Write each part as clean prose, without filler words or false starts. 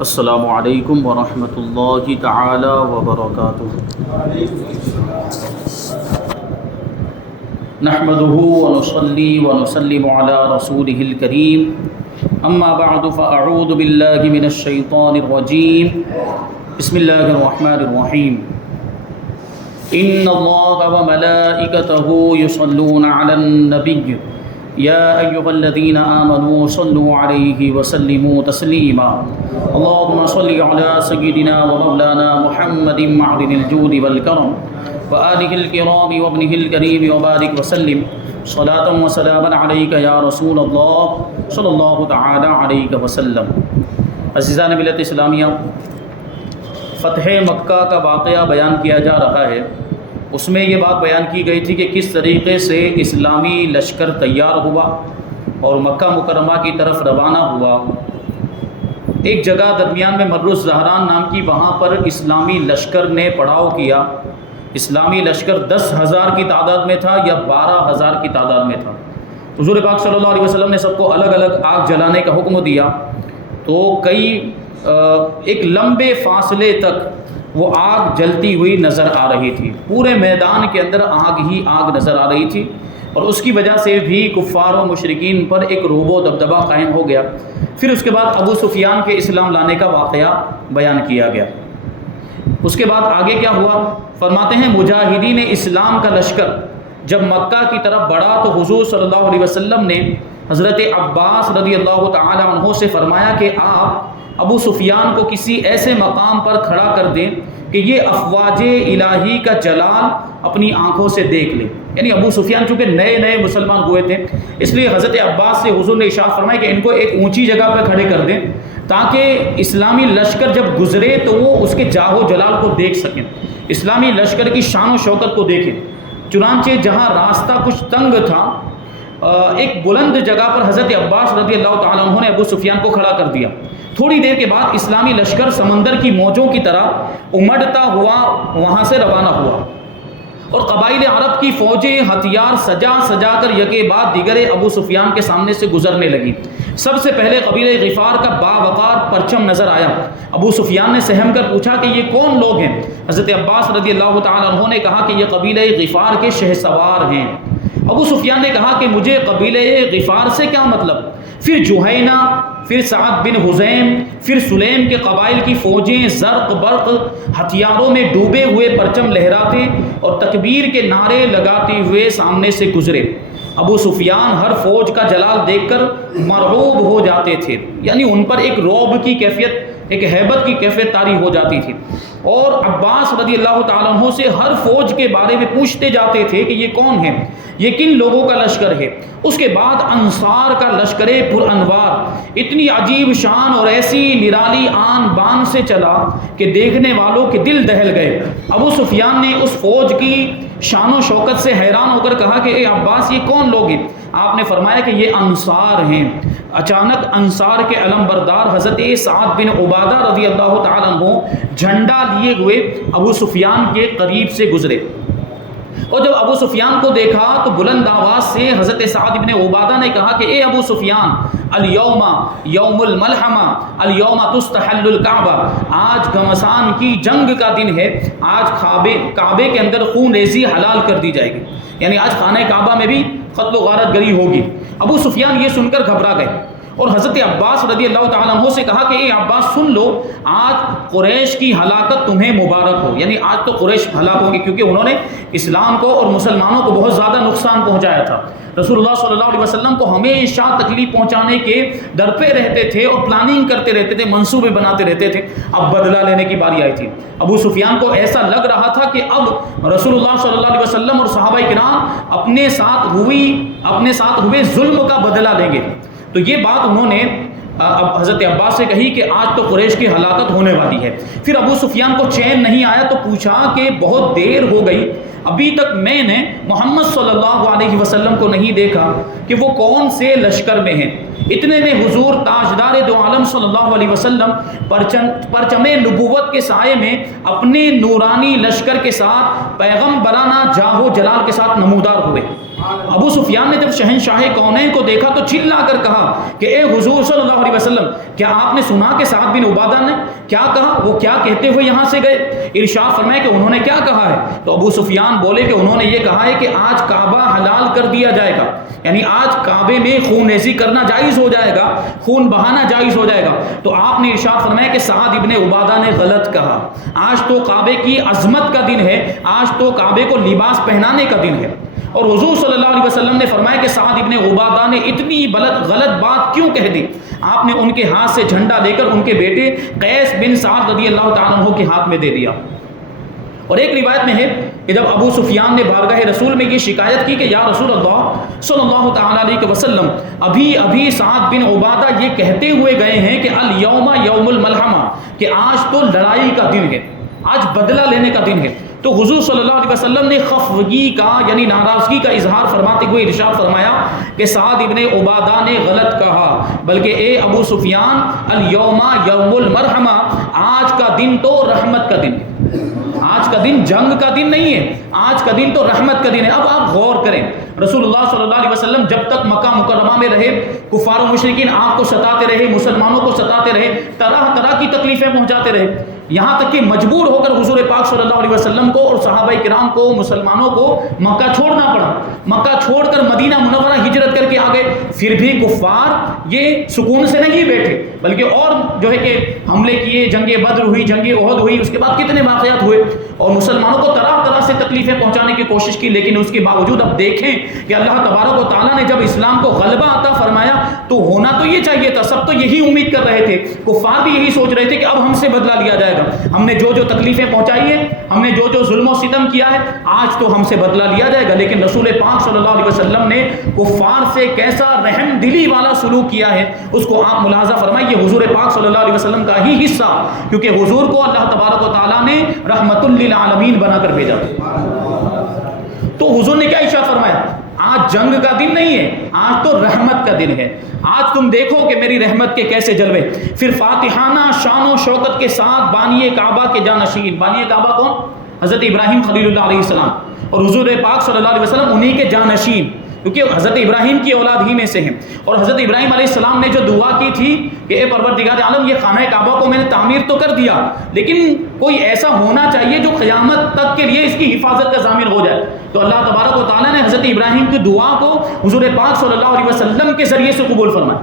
السلام علیکم ورحمۃ اللہ تعالی وبرکاتہ۔ نحمده ونصلي ونسلم على رسوله الكريم، اما بعد فاعوذ باللہ من الشیطان الرجیم، بسم اللہ الرحمن الرحیم۔ ان اللہ وملائکته یصلون علی النبی یا ایھا الذین آمنوا صلوا علیہ وسلموا تسلیما۔ اللهم صل علی سیدنا ومولانا محمد معدن الجود والکرم وآلہ الکرام وابنہ الکریم وبارک وسلم صلاۃ وسلاما علیک یا رسول اللہ صلی اللہ تعالی علیہ وسلم۔ عزیزان ملت اسلامیہ، فتح مکہ کا واقعہ بیان کیا جا رہا ہے۔ اس میں یہ بات بیان کی گئی تھی کہ کس طریقے سے اسلامی لشکر تیار ہوا اور مکہ مکرمہ کی طرف روانہ ہوا۔ ایک جگہ درمیان میں مر الزہران نام کی، وہاں پر اسلامی لشکر نے پڑاؤ کیا۔ اسلامی لشکر 10,000 کی تعداد میں تھا یا 12,000 کی تعداد میں تھا۔ حضور پاک صلی اللہ علیہ وسلم نے سب کو الگ الگ آگ جلانے کا حکم دیا، تو ایک لمبے فاصلے تک وہ آگ جلتی ہوئی نظر آ رہی تھی۔ پورے میدان کے اندر آگ ہی آگ نظر آ رہی تھی، اور اس کی وجہ سے بھی کفار و مشرکین پر ایک رعب و دبدبہ قائم ہو گیا۔ پھر اس کے بعد ابو سفیان کے اسلام لانے کا واقعہ بیان کیا گیا۔ اس کے بعد آگے کیا ہوا؟ فرماتے ہیں مجاہدین اسلام کا لشکر جب مکہ کی طرف بڑھا تو حضور صلی اللہ علیہ وسلم نے حضرت عباس رضی اللہ تعالی عنہ سے فرمایا کہ آپ ابو سفیان کو کسی ایسے مقام پر کھڑا کر دیں کہ یہ افواج الہی کا جلال اپنی آنکھوں سے دیکھ لیں۔ یعنی ابو سفیان چونکہ نئے نئے مسلمان ہوئے تھے، اس لیے حضرت عباس سے حضور نے ارشاد فرمایا کہ ان کو ایک اونچی جگہ پر کھڑے کر دیں تاکہ اسلامی لشکر جب گزرے تو وہ اس کے جاہ و جلال کو دیکھ سکیں، اسلامی لشکر کی شان و شوکت کو دیکھیں۔ چنانچہ جہاں راستہ کچھ تنگ تھا، ایک بلند جگہ پر حضرت عباس رضی اللہ تعالیٰ عنہ نے ابو سفیان کو کھڑا کر دیا۔ تھوڑی دیر کے بعد اسلامی لشکر سمندر کی موجوں کی طرح امڑتا ہوا وہاں سے روانہ ہوا، اور قبائل عرب کی فوجیں ہتھیار سجا سجا کر یکے بعد دیگر ابو سفیان کے سامنے سے گزرنے لگی۔ سب سے پہلے قبیلہ غفار کا باوقار پرچم نظر آیا۔ ابو سفیان نے سہم کر پوچھا کہ یہ کون لوگ ہیں؟ حضرت عباس رضی اللہ تعالی عنہ نے کہا کہ یہ قبیلہ غفار کے شہسوار ہیں۔ ابو سفیان نے کہا کہ مجھے قبیلہ غفار سے کیا مطلب؟ پھر جوہینہ، پھر سعد بن حزیم، پھر سلیم کے قبائل کی فوجیں زرق برق ہتھیاروں میں ڈوبے ہوئے پرچم لہراتے اور تکبیر کے نعرے لگاتے ہوئے سامنے سے گزرے۔ ابو سفیان ہر فوج کا جلال دیکھ کر مرعوب ہو جاتے تھے، یعنی ان پر ایک رعب کی کیفیت، ایک ہیبت کی کیفیت طاری ہو جاتی تھی، اور عباس رضی اللہ تعالیٰ عنہ سے ہر فوج کے بارے میں پوچھتے جاتے تھے کہ یہ کون ہے، یہ کن لوگوں کا لشکر ہے۔ اس کے بعد انصار کا لشکر پر انوار اتنی عجیب شان اور ایسی نرالی آن بان سے چلا کہ دیکھنے والوں کے دل دہل گئے۔ ابو سفیان نے اس فوج کی شان و شوکت سے حیران ہو کر کہا کہ اے عباس، یہ کون لوگ ہیں؟ آپ نے فرمایا کہ یہ انصار ہیں۔ اچانک انصار کے علم بردار حضرت سعد بن عبادہ رضی اللہ تعالیٰ عنہ جھنڈا لیے ہوئے ابو سفیان کے قریب سے گزرے، اور جب ابو سفیان کو دیکھا تو بلند آواز سے حضرت سعد بن عبادہ نے کہا کہ اے ابو سفیان، الیوم یوم الملحمہ، الیوم تستحل الکعبہ، آج گھمسان کی جنگ کا دن ہے، آج کعبے کے اندر خون ریزی حلال کر دی جائے گی، یعنی آج خانہ کعبہ میں بھی قتل و غارت گری ہوگی۔ ابو سفیان یہ سن کر گھبرا گئے اور حضرت عباس رضی اللہ تعالیٰ عنہ سے کہا کہ اے عباس سن لو، آج قریش کی ہلاکت تمہیں مبارک ہو، یعنی آج تو قریش ہلاک ہوں گے، کیونکہ انہوں نے اسلام کو اور مسلمانوں کو بہت زیادہ نقصان پہنچایا تھا۔ رسول اللہ صلی اللہ علیہ وسلم کو ہمیشہ تکلیف پہنچانے کے ڈر پہ رہتے تھے اور پلاننگ کرتے رہتے تھے، منصوبے بناتے رہتے تھے۔ اب بدلہ لینے کی باری آئی تھی۔ ابو سفیان کو ایسا لگ رہا تھا کہ اب رسول اللہ صلی اللہ علیہ وسلم اور صحابہ کرام اپنے ساتھ ہوئے ظلم کا بدلہ لیں گے۔ تو یہ بات انہوں نے حضرت عباس سے کہی کہ آج تو قریش کی ہلاکت ہونے والی ہے۔ پھر ابو سفیان کو چین نہیں آیا تو پوچھا کہ بہت دیر ہو گئی، ابھی تک میں نے محمد صلی اللہ علیہ وسلم کو نہیں دیکھا کہ وہ کون سے لشکر میں ہیں۔ اتنے میں حضور تاجدار دو عالم صلی اللہ علیہ وسلم پرچم نبوت کے سائے میں اپنے نورانی لشکر کے ساتھ پیغمبرانہ جاہ و جلال کے ساتھ نمودار ہوئے۔ ابو سفیان نے جب شہنشاہ کونین کو دیکھا تو چلا کر کہا کہ اے حضور صلی اللہ علیہ وسلم، کیا آپ نے سنا کہ سعد بن عبادہ نے کیا کہا؟ وہ کیا کہتے ہوئے یہاں سے گئے؟ ارشاد فرمایا کہ انہوں نے کیا کہا ہے؟ تو ابو سفیان بولے کہ انہوں نے یہ کہا ہے کہ آج کعبہ حلال کر دیا جائے گا، یعنی آج کعبے میں خون ریزی کرنا جائز ہو جائے گا، خون بہانا جائز ہو جائے گا۔ تو آپ نے ارشاد فرمایا کہ سعد ابن عبادہ نے غلط کہا، آج تو کعبے کی عظمت کا دن ہے، آج تو کعبے کو لباس پہنانے کا دن ہے۔ اور حضور صلی اللہ علیہ وسلم نے فرمایا کہ سعد ابن عبادہ نے اتنی غلط بات کیوں کہہ دی؟ آپ نے ان کے ہاتھ سے جھنڈا لے کر ان کے بیٹے قیس بن سعد رضی اللہ تعالیٰ عنہ کے ہاتھ میں دے دیا۔ اور ایک روایت میں ہے کہ جب ابو سفیان نے بارگاہ رسول میں یہ شکایت کی کہ یا رسول اللہ صلی اللہ تعالیٰ علیہ وسلم، ابھی سعد بن عبادہ یہ کہتے ہوئے گئے ہیں کہ الیوم یوم الملحمہ، کہ آج تو لڑائی کا دن ہے، آج بدلہ لینے کا دن ہے، تو حضور صلی اللہ علیہ وسلم نے خفگی کا یعنی ناراضگی کا اظہار فرماتے ہوئے ارشاد فرمایا کہ سعد ابن عبادہ نے غلط کہا، بلکہ اے ابو سفیان الیوم یوم المرحمہ، آج کا دن تو رحمت کا دن ہے، آج کا دن جنگ کا دن نہیں ہے، آج کا دن تو رحمت کا دن ہے۔ اب آپ غور کریں، رسول اللہ صلی اللہ علیہ وسلم جب تک مکہ مکرمہ میں رہے، کفار و مشرکین آپ کو ستاتے رہے، مسلمانوں کو ستاتے رہے، طرح طرح کی تکلیفیں پہنچاتے رہے، یہاں تک کہ مجبور ہو کر حضور پاک صلی اللہ علیہ وسلم کو اور صحابہ کرام کو، مسلمانوں کو مکہ چھوڑنا پڑا، مکہ چھوڑ کر مدینہ منورہ ہجرت کر کے آ گئے۔ پھر بھی کفار یہ سکون سے نہیں بیٹھے، بلکہ اور جو ہے کہ حملے کیے، جنگ بدر ہوئی، جنگ احد ہوئی، اس کے بعد کتنے واقعات ہوئے، اور مسلمانوں کو طرح طرح سے تکلیفیں پہنچانے کی کوشش کی، لیکن اس کے باوجود اب دیکھیں کہ اللہ تبارک و تعالیٰ نے جب اسلام کو غلبہ عطا فرمایا تو ہونا تو یہ چاہیے تھا، سب تو یہی امید کر رہے تھے، کفار بھی یہی سوچ رہے تھے کہ اب ہم سے بدلہ لیا جائے گا، ہم نے جو تکلیفیں پہنچائی ہیں، ہم نے جو ظلم و ستم کیا ہے، آج تو ہم سے بدلہ لیا جائے گا۔ لیکن رسول پاک صلی اللہ علیہ وسلم نے کفار سے کیسا رحم دلی والا سلوک کیا ہے، اس کو آپ ملاحظہ فرمائیے، حضور پاک صلی اللہ علیہ وسلم کا ہی حصہ، کیونکہ حضور کو اللہ تبارک و تعالیٰ نے رحمت للعالمین بنا کر بھیجا۔ تو حضور نے کیا ارشاد فرمایا؟ آج جنگ کا دن نہیں ہے، آج تو رحمت کا دن ہے، آج تم دیکھو کہ میری رحمت کے کیسے جلوے۔ پھر فاتحانہ شان و شوکت کے ساتھ بانی کعبہ کے جانشین، بانی کعبہ کون؟ حضرت ابراہیم خلیل اللہ علیہ السلام، اور حضور پاک صلی اللہ علیہ وسلم انہی کے جانشین، کیونکہ حضرت ابراہیم کی اولاد ہی میں سے ہیں۔ اور حضرت ابراہیم علیہ السلام نے جو دعا کی تھی کہ اے پروردگار عالم، یہ خانہ کعبہ کو میں نے تعمیر تو کر دیا، لیکن کوئی ایسا ہونا چاہیے جو قیامت تک کے لیے اس کی حفاظت کا ضامن ہو جائے۔ تو اللہ تبارک و تعالیٰ نے حضرت ابراہیم کی دعا کو حضور پاک صلی اللہ علیہ وسلم کے ذریعے سے قبول فرمایا،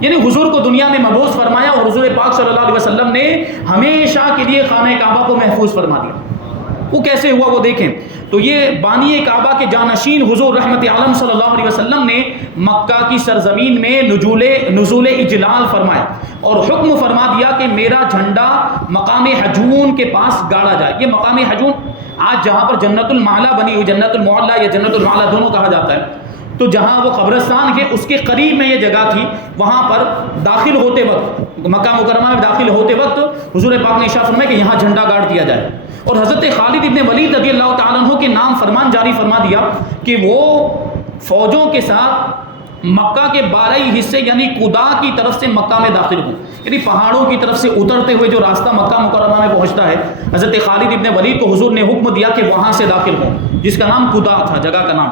یعنی حضور کو دنیا میں مبعوث فرمایا، اور حضور پاک صلی اللہ علیہ وسلم نے ہمیشہ کے لیے خانہ کعبہ کو محفوظ فرما دیا۔ وہ کیسے ہوا وہ دیکھیں۔ تو یہ بانی کعبہ کے جانشین حضور رحمت عالم صلی اللہ علیہ وسلم نے مکہ کی سرزمین میں نزول اجلال فرمایا اور حکم فرما دیا کہ میرا جھنڈا مقام حجون کے پاس گاڑا جائے۔ یہ مقام حجون آج جہاں پر جنت المعلا بنی ہوئی، جنت المعلا یا جنت المعلا دونوں کہا جاتا ہے، تو جہاں وہ قبرستان ہے اس کے قریب میں یہ جگہ تھی، وہاں پر داخل ہوتے وقت، مکہ مکرمہ میں داخل ہوتے وقت حضور پاک نے ارشاد فرمایا کہ یہاں جھنڈا گاڑ دیا جائے، اور حضرت خالد ابن ولید رضی اللہ تعالیٰ عنہ کے نام فرمان جاری فرما دیا کہ وہ فوجوں کے ساتھ مکہ کے 12 حصے یعنی قدا کی طرف سے مکہ میں داخل ہوں، یعنی پہاڑوں کی طرف سے اترتے ہوئے جو راستہ مکہ مکرمہ میں پہنچتا ہے، حضرت خالد ابن ولید کو حضور نے حکم دیا کہ وہاں سے داخل ہوں، جس کا نام قدا تھا، جگہ کا نام۔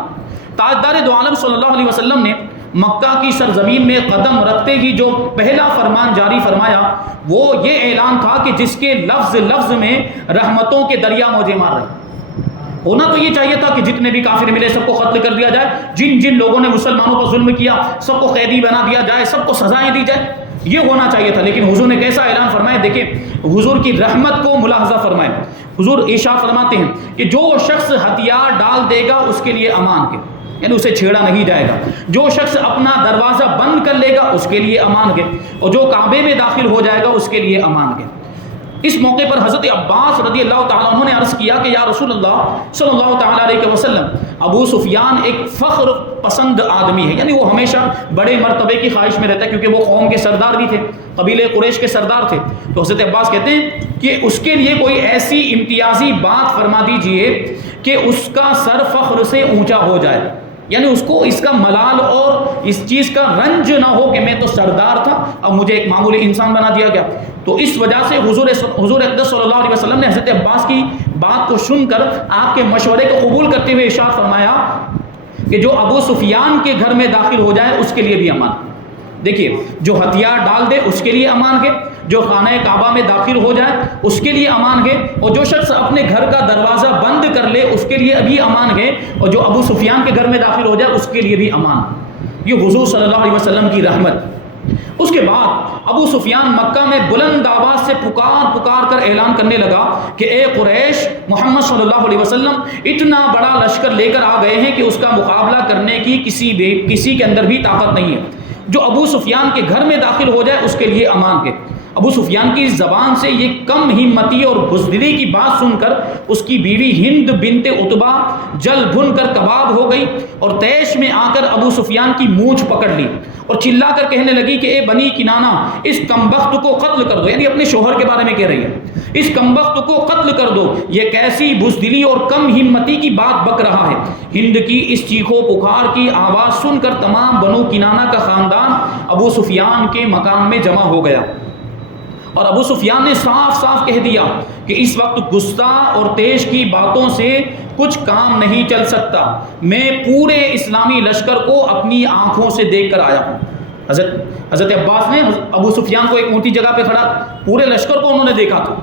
تاجدار دو عالم صلی اللہ علیہ وسلم نے مکہ کی سرزمین میں قدم رکھتے ہی جو پہلا فرمان جاری فرمایا وہ یہ اعلان تھا کہ جس کے لفظ لفظ میں رحمتوں کے دریا موجے مار رہے۔ ہونا تو یہ چاہیے تھا کہ جتنے بھی کافر ملے سب کو قتل کر دیا جائے، جن جن لوگوں نے مسلمانوں پر ظلم کیا سب کو قیدی بنا دیا جائے، سب کو سزائیں دی جائے، یہ ہونا چاہیے تھا، لیکن حضور نے کیسا اعلان فرمایا؟ دیکھیں حضور کی رحمت کو ملاحظہ فرمائے۔ حضور ارشاد فرماتے ہیں کہ جو شخص ہتھیار ڈال دے گا اس کے لیے امان ہے، یعنی اسے چھیڑا نہیں جائے گا، جو شخص اپنا دروازہ بند کر لے گا اس کے لیے امان ہے، اور جو کعبے میں داخل ہو جائے گا اس کے لیے امان ہے۔ اس موقع پر حضرت عباس رضی اللہ تعالیٰ عنہ نے عرض کیا کہ یا رسول اللہ صلی اللہ تعالیٰ علیہ وسلم، ابو سفیان ایک فخر پسند آدمی ہے، یعنی وہ ہمیشہ بڑے مرتبے کی خواہش میں رہتا ہے، کیونکہ وہ قوم کے سردار بھی تھے، قبیلے قریش کے سردار تھے۔ تو حضرت عباس کہتے ہیں کہ اس کے لیے کوئی ایسی امتیازی بات فرما دیجئے کہ اس کا سر فخر سے اونچا ہو جائے، یعنی اس کو اس کا ملال اور اس چیز کا رنج نہ ہو کہ میں تو سردار تھا اب مجھے ایک معمولی انسان بنا دیا گیا۔ تو اس وجہ سے حضور اقدس صلی اللہ علیہ وسلم نے حضرت عباس کی بات کو سن کر آپ کے مشورے کو قبول کرتے ہوئے ارشاد فرمایا کہ جو ابو سفیان کے گھر میں داخل ہو جائے اس کے لیے بھی امان. دیکھیے جو ہتھیار ڈال دے اس کے لیے امان ہے، جو خانہ کعبہ میں داخل ہو جائے اس کے لیے امان ہے، اور جو شخص اپنے گھر کا دروازہ بند کر لے اس کے لیے ابھی امان ہے، اور جو ابو سفیان کے گھر میں داخل ہو جائے اس کے لیے بھی امان. یہ حضور صلی اللہ علیہ وسلم کی رحمت. اس کے بعد ابو سفیان مکہ میں بلند آواز سے پکار کر اعلان کرنے لگا کہ اے قریش، محمد صلی اللہ علیہ وسلم اتنا بڑا لشکر لے کر آ گئے ہیں کہ اس کا مقابلہ کرنے کی کسی کے اندر بھی طاقت نہیں ہے. جو ابو سفیان کے گھر میں داخل ہو جائے اس کے لیے امان ہے. ابو سفیان کی زبان سے یہ کم ہمتی اور بزدلی کی بات سن کر اس کی بیوی ہند بنت عتبہ جل بھن کر کباب ہو گئی اور طیش میں آ کر ابو سفیان کی مونچھ پکڑ لی اور چلا کر کہنے لگی کہ اے بنی کنانہ، اس کمبخت کو قتل کر دو. یعنی اپنے شوہر کے بارے میں کہہ رہی ہے، اس کمبخت کو قتل کر دو، یہ کیسی بزدلی اور کم ہمتی کی بات بک رہا ہے. ہند کی اس چیخو پکار کی آواز سن کر تمام بنو کنانہ کا خاندان ابو سفیان کے مکان میں جمع ہو گیا، اور ابو سفیان نے صاف صاف کہہ دیا کہ اس وقت غصہ اور تیش کی باتوں سے کچھ کام نہیں چل سکتا. میں پورے اسلامی لشکر کو اپنی آنکھوں سے دیکھ کر آیا ہوں. حضرت عباس نے ابو سفیان کو ایک اونچی جگہ پہ کھڑا، پورے لشکر کو انہوں نے دیکھا تھا،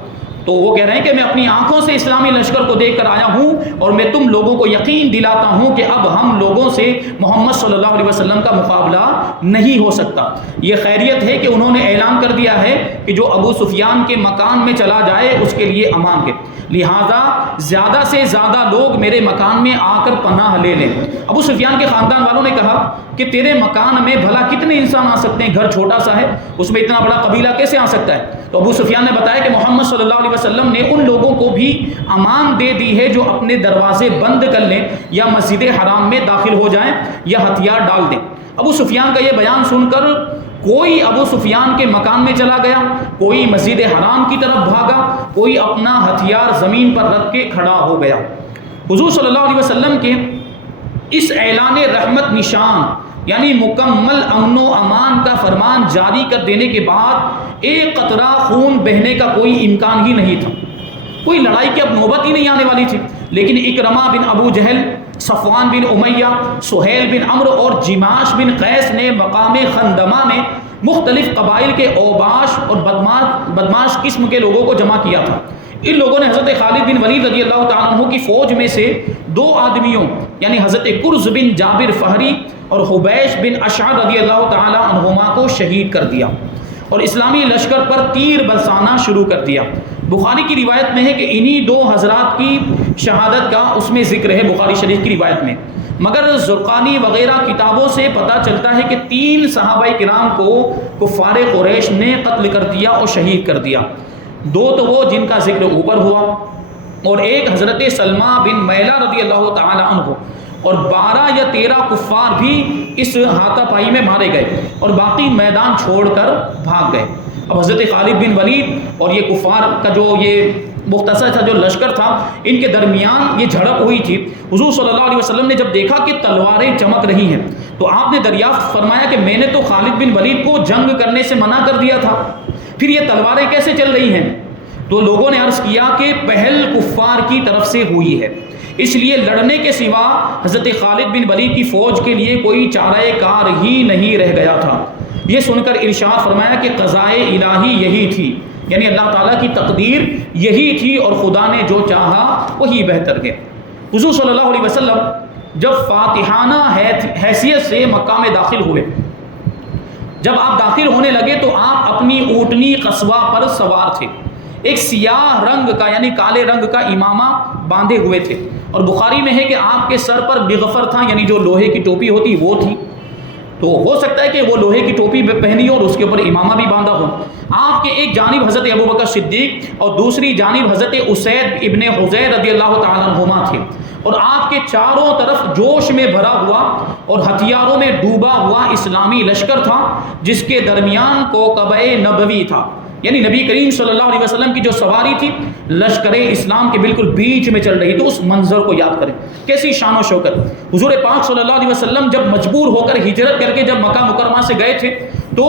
تو وہ کہہ رہے ہیں کہ میں اپنی آنکھوں سے اسلامی لشکر کو دیکھ کر آیا ہوں اور میں تم لوگوں کو یقین دلاتا ہوں کہ اب ہم لوگوں سے محمد صلی اللہ علیہ وسلم کا مقابلہ نہیں ہو سکتا. یہ خیریت ہے کہ انہوں نے اعلان کر دیا ہے کہ جو ابو سفیان کے مکان میں چلا جائے اس کے لیے امان ہے، لہذا زیادہ سے زیادہ لوگ میرے مکان میں آ کر پناہ لے لیں. ابو سفیان کے خاندان والوں نے کہا کہ تیرے مکان میں بھلا کتنے انسان آ سکتے ہیں، گھر چھوٹا سا ہے، اس میں اتنا بڑا قبیلہ کیسے آ سکتا ہے؟ تو ابو سفیان نے بتایا کہ محمد صلی اللہ علیہ وسلم نے ان لوگوں کو بھی امان دے دی ہے جو اپنے دروازے بند کر لیں یا مسجد حرام میں داخل ہو جائیں یا ہتھیار ڈال دیں. ابو سفیان کا یہ بیان سن کر کوئی ابو سفیان کے مکان میں چلا گیا، کوئی مسجد حرام کی طرف بھاگا، کوئی اپنا ہتھیار زمین پر رکھ کے کھڑا ہو گیا. حضور صلی اللہ علیہ وسلم کے اس اعلان رحمت نشان یعنی مکمل امن و امان کا فرمان جاری کر دینے کے بعد ایک قطرہ خون بہنے کا کوئی امکان ہی نہیں تھا. کوئی لڑائی کی اب نوبت ہی نہیں آنے والی تھی. لیکن اکرمہ بن ابو جہل، صفوان بن امیہ، سہیل بن عمرو اور جماش بن قیس نے مقام خندمہ میں مختلف قبائل کے اوباش اور بدماش قسم کے لوگوں کو جمع کیا تھا. ان لوگوں نے حضرت خالد بن ولید رضی اللہ تعالیٰ عنہ کی فوج میں سے 2 آدمیوں یعنی حضرت کرز بن جابر فہری اور حبیش بن اشعر رضی اللہ تعالیٰ عنہما کو شہید کر دیا اور اسلامی لشکر پر تیر برسانا شروع کر دیا. بخاری کی روایت میں ہے کہ انہی 2 حضرات کی شہادت کا اس میں ذکر ہے بخاری شریف کی روایت میں، مگر زرقانی وغیرہ کتابوں سے پتہ چلتا ہے کہ 3 صحابہ کرام کو کفار قریش نے قتل کر دیا اور شہید کر دیا. 2 تو وہ جن کا ذکر اوپر ہوا اور ایک حضرت سلمہ بن میلہ رضی اللہ تعالی عنہ، اور 12 یا 13 کفار بھی اس ہاتھا پائی میں مارے گئے اور باقی میدان چھوڑ کر بھاگ گئے. اب حضرت خالد بن ولید اور یہ کفار کا جو یہ مختصر تھا جو لشکر تھا، ان کے درمیان یہ جھڑپ ہوئی تھی. حضور صلی اللہ علیہ وسلم نے جب دیکھا کہ تلواریں چمک رہی ہیں تو آپ نے دریافت فرمایا کہ میں نے تو خالد بن ولید کو جنگ کرنے سے منع کر دیا تھا، پھر یہ تلواریں کیسے چل رہی ہیں؟ تو لوگوں نے عرض کیا کہ پہل کفار کی طرف سے ہوئی ہے، اس لیے لڑنے کے سوا حضرت خالد بن ولید کی فوج کے لیے کوئی چارہ کار ہی نہیں رہ گیا تھا. یہ سن کر ارشاد فرمایا کہ قضائے الہی یہی تھی، یعنی اللہ تعالیٰ کی تقدیر یہی تھی اور خدا نے جو چاہا وہی بہتر ہے. حضور صلی اللہ علیہ وسلم جب فاتحانہ حیثیت سے مکہ میں داخل ہوئے، جب آپ داخل ہونے لگے تو آپ اپنی اونٹنی قصوہ پر سوار تھے، ایک سیاہ رنگ کا یعنی کالے رنگ کا امامہ باندھے ہوئے تھے، اور بخاری میں ہے کہ آپ کے سر پر بغفر تھا یعنی جو لوہے کی ٹوپی ہوتی وہ تھی. تو ہو سکتا ہے کہ وہ لوہے کی ٹوپی پہنی ہو اور اس کے اوپر امامہ بھی باندھا ہو. آپ کے ایک جانب حضرت ابوبکر صدیق اور دوسری جانب حضرت اسید ابن حضیر رضی اللہ تعالیٰ عنہما تھے، اور آپ کے چاروں طرف جوش میں بھرا ہوا اور ہتھیاروں میں ڈوبا ہوا اسلامی لشکر تھا جس کے درمیان کوکبہ نبوی تھا، یعنی نبی کریم صلی اللہ علیہ وسلم کی جو سواری تھی لشکر اسلام کے بالکل بیچ میں چل رہی. تو اس منظر کو یاد کریں، کیسی شان و شوکت. حضور پاک صلی اللہ علیہ وسلم جب مجبور ہو کر ہجرت کر کے جب مکہ مکرمہ سے گئے تھے تو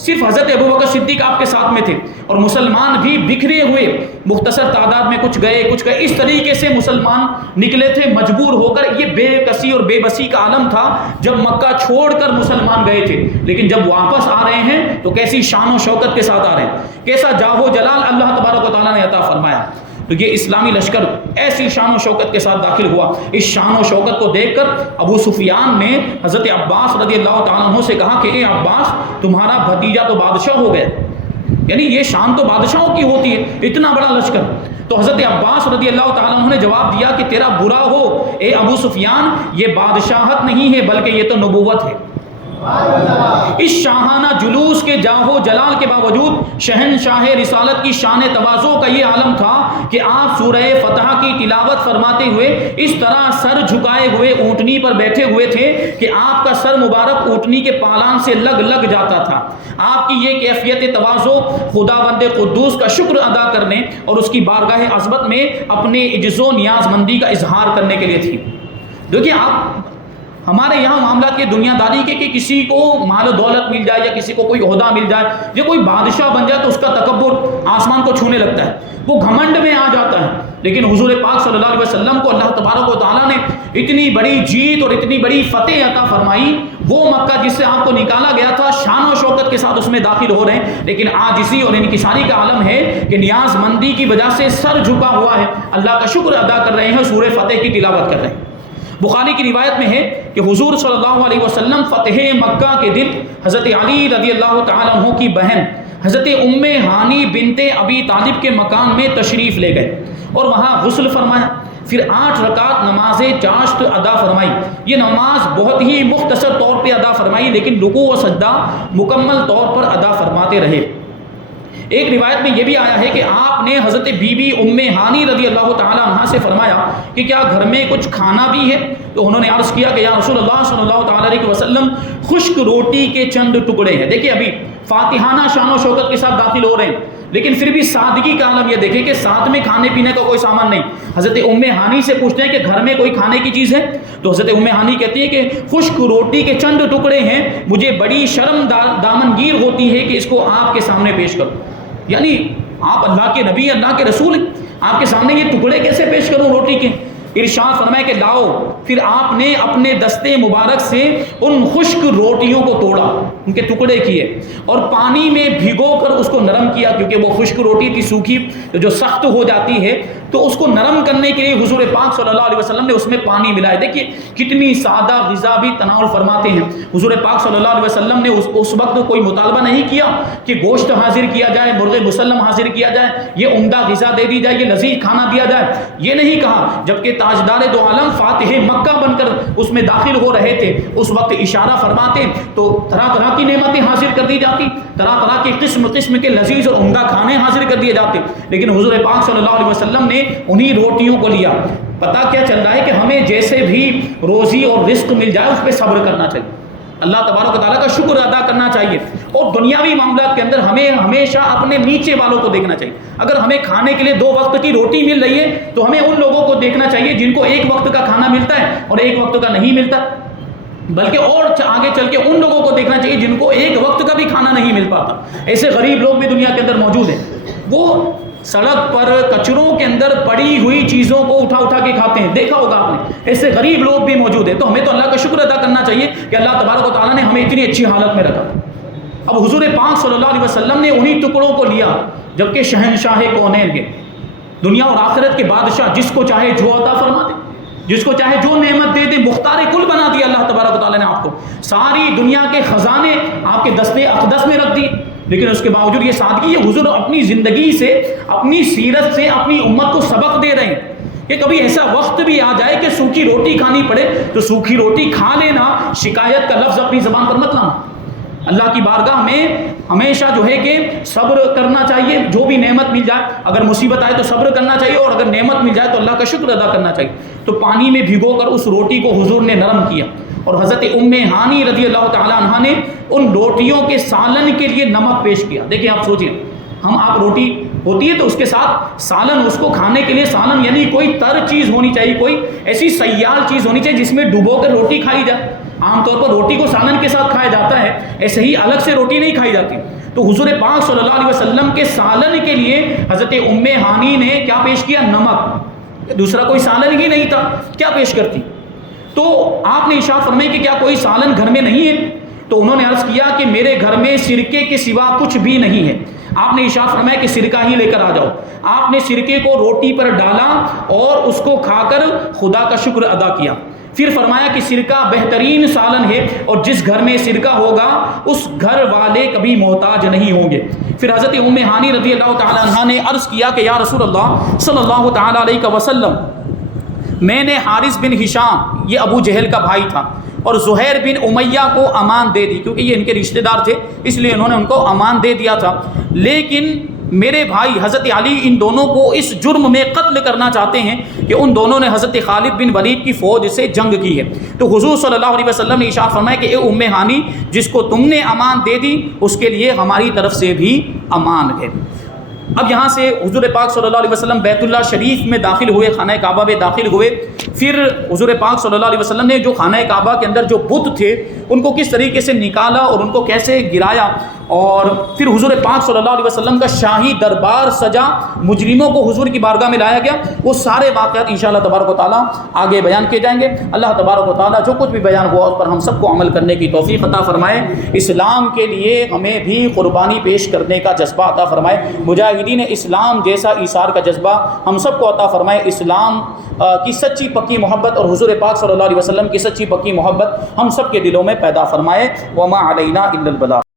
صرف حضرت ابوبکر صدیق آپ کے ساتھ میں تھے، اور مسلمان بھی بکھرے ہوئے مختصر تعداد میں کچھ گئے اس طریقے سے مسلمان نکلے تھے مجبور ہو کر۔ یہ بے کسی اور بے بسی کا عالم تھا جب مکہ چھوڑ کر مسلمان گئے تھے، لیکن جب واپس آ رہے ہیں تو کیسی شان و شوکت کے ساتھ آ رہے ہیں، کیسا جاہ و جلال اللہ تبارک و تعالیٰ نے عطا فرمایا۔ تو یہ اسلامی لشکر ایسی شان و شوکت کے ساتھ داخل ہوا۔ اس شان و شوکت کو دیکھ کر ابو سفیان نے حضرت عباس رضی اللہ تعالیٰ عنہ سے کہا کہ اے عباس، تمہارا بھتیجا تو بادشاہ ہو گیا، یعنی یہ شان تو بادشاہوں کی ہوتی ہے، اتنا بڑا لشکر۔ تو حضرت عباس رضی اللہ تعالیٰ عنہ نے جواب دیا کہ تیرا برا ہو اے ابو سفیان، یہ بادشاہت نہیں ہے بلکہ یہ تو نبوت ہے۔ اس شاہانہ جلوس کے جاہو جلال کے باوجود شہنشاہ رسالت کی شان تواضع کا یہ عالم تھا کہ آپ سورہ فتح کی تلاوت فرماتے ہوئے اس طرح سر جھکائے ہوئے اونٹنی پر بیٹھے ہوئے تھے کہ آپ کا سر مبارک اونٹنی کے پالان سے لگ جاتا تھا۔ آپ کی یہ کیفیت تواضع خداوند قدوس کا شکر ادا کرنے اور اس کی بارگاہ عظمت میں اپنے عجز و نیاز مندی کا اظہار کرنے کے لیے تھی۔ دیکھیے، آپ ہمارے یہاں معاملات یہ دنیا داری کے کہ کسی کو مال و دولت مل جائے یا کسی کو کوئی عہدہ مل جائے یا کوئی بادشاہ بن جائے تو اس کا تکبر آسمان کو چھونے لگتا ہے، وہ گھمنڈ میں آ جاتا ہے۔ لیکن حضور پاک صلی اللہ علیہ وسلم کو اللہ تبارک و تعالیٰ نے اتنی بڑی جیت اور اتنی بڑی فتح عطا فرمائی، وہ مکہ جس سے آپ کو نکالا گیا تھا شان و شوکت کے ساتھ اس میں داخل ہو رہے ہیں، لیکن عاجزی اور انکساری کا عالم ہے کہ نیاز مندی کی وجہ سے سر جھکا ہوا ہے، اللہ کا شکر ادا کر رہے ہیں، سورہ فتح کی تلاوت کر رہے ہیں۔ بخاری کی روایت میں ہے کہ حضور صلی اللہ علیہ وسلم فتح مکہ کے دن حضرت علی رضی اللہ تعالیٰ عنہ کی بہن حضرت ام ہانی بنت ابی طالب کے مکان میں تشریف لے گئے اور وہاں غسل فرمایا، پھر 8 رکعت نماز چاشت ادا فرمائی۔ یہ نماز بہت ہی مختصر طور پہ ادا فرمائی، لیکن رکوع و سجدہ مکمل طور پر ادا فرماتے رہے۔ ایک روایت میں یہ بھی آیا ہے کہ آپ نے حضرت بی بی ام ہانی رضی اللہ تعالیٰ عنہ سے فرمایا کہ کیا گھر میں کچھ کھانا بھی ہے؟ تو انہوں نے عرض کیا کہ یا رسول اللہ صلی اللہ تعالیٰ علیہ وسلم، خشک روٹی کے چند ٹکڑے ہیں۔ دیکھیے، ابھی فاتحانہ شان و شوکت کے ساتھ داخل ہو رہے ہیں، لیکن پھر بھی سادگی کا عالم یہ دیکھیں کہ ساتھ میں کھانے پینے کا کوئی سامان نہیں۔ حضرت ام ہانی سے پوچھتے ہیں کہ گھر میں کوئی کھانے کی چیز ہے؟ تو حضرت ام ہانی کہتی ہے کہ خشک روٹی کے چند ٹکڑے ہیں، مجھے بڑی شرم دامنگیر ہوتی ہے کہ اس کو آپ کے سامنے پیش کروں۔ یعنی آپ اللہ کے نبی، اللہ کے رسول، آپ کے سامنے یہ ٹکڑے کیسے پیش کروں روٹی کے؟ ارشاد فرمایا کہ لاؤ۔ پھر آپ نے اپنے دستے مبارک سے ان خشک روٹیوں کو توڑا، ان کے ٹکڑے کیے اور پانی میں بھگو کر اس کو نرم کیا، کیونکہ وہ خشک روٹی تھی، سوکھی جو سخت ہو جاتی ہے، تو اس کو نرم کرنے کے لیے حضور پاک صلی اللہ علیہ وسلم نے اس میں پانی ملایا۔ دیکھیے کتنی سادہ غذا بھی تناول فرماتے ہیں۔ حضور پاک صلی اللہ علیہ وسلم نے اس وقت کوئی مطالبہ نہیں کیا کہ گوشت حاضر کیا جائے، مرغ مسلم حاضر کیا جائے، یہ عمدہ غذا دے دی جائے، یہ لذیذ کھانا دیا جائے، یہ نہیں کہا۔ جبکہ تاجدار دو عالم فاتح مکہ بن کر اس میں داخل ہو رہے تھے، اس وقت اشارہ فرماتے تو طرح طرح کی نعمتیں حاضر کر دی جاتی، طرح طرح کے قسم کے لذیذ اور عمدہ کھانے حاضر کر دیے جاتے، لیکن حضور پاک صلی اللہ علیہ وسلم نے انہی روٹیوں کو لیا۔ پتہ کیا چل رہا ہے کہ ہمیں جیسے بھی روزی اور رزق مل جائے اس پہ صبر کرنا چاہیے، اللہ تبارک و تعالیٰ کا شکر ادا کرنا چاہیے، اور دنیاوی معاملات کے اندر ہمیں ہمیشہ اپنے نیچے والوں کو دیکھنا چاہیے۔ اگر ہمیں کھانے کے لیے 2 وقت کی روٹی مل رہی ہے تو ہمیں ان لوگوں کو دیکھنا چاہیے جن کو 1 وقت کا کھانا ملتا ہے اور 1 وقت کا نہیں ملتا، بلکہ اور آگے چل کے ان لوگوں کو دیکھنا چاہیے جن کو 1 وقت کا بھی کھانا نہیں مل پاتا۔ ایسے غریب لوگ بھی دنیا کے اندر موجود ہیں، وہ سڑک پر کچروں کے اندر پڑی ہوئی چیزوں کو اٹھا کے کھاتے ہیں، دیکھا ہوگا آپ نے، ایسے غریب لوگ بھی موجود ہیں۔ تو ہمیں تو اللہ کا شکر ادا کرنا چاہیے کہ اللہ تبارک و تعالیٰ نے ہمیں اتنی اچھی حالت میں رکھا۔ اب حضور پاک صلی اللہ علیہ وسلم نے انہی ٹکڑوں کو لیا، جبکہ شہنشاہ کونین کے، دنیا اور آخرت کے بادشاہ، جس کو چاہے جو عطا فرما دے، جس کو چاہے جو نعمت دے دے، مختار کل بنا دیا اللہ تبارک و تعالیٰ نے آپ کو، ساری دنیا کے خزانے آپ کے دستے اقدس میں رکھ دیے، لیکن اس کے باوجود یہ سادگی، یہ حضور اپنی زندگی سے، اپنی سیرت سے اپنی امت کو سبق دے رہے ہیں کہ کبھی ایسا وقت بھی آ جائے کہ سوکھی روٹی کھانی پڑے تو سوکھی روٹی کھا لینا، شکایت کا لفظ اپنی زبان پر مت لانا۔ اللہ کی بارگاہ میں ہمیشہ جو ہے کہ صبر کرنا چاہیے، جو بھی نعمت مل جائے، اگر مصیبت آئے تو صبر کرنا چاہیے، اور اگر نعمت مل جائے تو اللہ کا شکر ادا کرنا چاہیے۔ تو پانی میں بھگو کر اس روٹی کو حضور نے نرم کیا، اور حضرت ام ہانی رضی اللہ تعالی عنہ نے ان روٹیوں کے سالن کے لیے نمک پیش کیا۔ دیکھیں آپ سوچیں، آپ روٹی ہوتی ہے تو اس کے ساتھ سالن، اس کو کھانے کے لیے سالن یعنی کوئی تر چیز ہونی چاہیے، کوئی ایسی سیال چیز ہونی چاہیے جس میں ڈبو کر روٹی کھائی جائے۔ عام طور پر روٹی کو سالن کے ساتھ کھایا جاتا ہے، ایسے ہی الگ سے روٹی نہیں کھائی جاتی۔ تو حضور پاک صلی اللہ علیہ وسلم کے سالن کے لیے حضرت ام ہانی نے کیا پیش کیا؟ نمک، دوسرا کوئی سالن ہی نہیں تھا، کیا پیش کرتی؟ تو آپ نے ارشاد فرمایا کہ کیا کوئی سالن گھر میں نہیں ہے؟ تو انہوں نے عرض کیا کہ میرے گھر میں سرکے کے سوا کچھ بھی نہیں ہے۔ آپ نے ارشاد فرمایا کہ سرکہ ہی لے کر آ جاؤ۔ آپ نے سرکے کو روٹی پر ڈالا اور اس کو کھا کر خدا کا شکر ادا کیا۔ پھر فرمایا کہ سرکہ بہترین سالن ہے اور جس گھر میں سرکہ ہوگا اس گھر والے کبھی محتاج نہیں ہوں گے۔ پھر حضرت ام ہانی رضی اللہ تعالی عنہا نے عرض کیا کہ یا رسول اللہ صلی اللہ تعالی علیہ وسلم، میں نے حارث بن ہشام، یہ ابو جہل کا بھائی تھا، اور زہیر بن امیہ کو امان دے دی، کیونکہ یہ ان کے رشتہ دار تھے اس لیے انہوں نے ان کو امان دے دیا تھا، لیکن میرے بھائی حضرت علی ان دونوں کو اس جرم میں قتل کرنا چاہتے ہیں کہ ان دونوں نے حضرت خالد بن ولید کی فوج سے جنگ کی ہے۔ تو حضور صلی اللہ علیہ وسلم نے ارشاد فرمایا کہ اے ام ہانی، جس کو تم نے امان دے دی اس کے لیے ہماری طرف سے بھی امان ہے۔ اب یہاں سے حضور پاک صلی اللہ علیہ وسلم بیت اللہ شریف میں داخل ہوئے، خانہ کعبہ میں داخل ہوئے۔ پھر حضور پاک صلی اللہ علیہ وسلم نے جو خانہ کعبہ کے اندر جو بت تھے ان کو کس طریقے سے نکالا اور ان کو کیسے گرایا، اور پھر حضور پاک صلی اللہ علیہ وسلم کا شاہی دربار سجا، مجرموں کو حضور کی بارگاہ میں لایا گیا، وہ سارے واقعات انشاءاللہ تبارک و تعالیٰ آگے بیان کیے جائیں گے۔ اللہ تبارک و تعالیٰ جو کچھ بھی بیان ہوا اس پر ہم سب کو عمل کرنے کی توفیق عطا فرمائے، اسلام کے لیے ہمیں بھی قربانی پیش کرنے کا جذبہ عطا فرمائے، مجاہدین اسلام جیسا ایثار کا جذبہ ہم سب کو عطا فرمائے، اسلام کی سچی پکی محبت اور حضور پاک صلی اللہ علیہ وسلم کی سچی پکی محبت ہم سب کے دلوں میں پیدا فرمائے۔ وما علینا الا البلاغ۔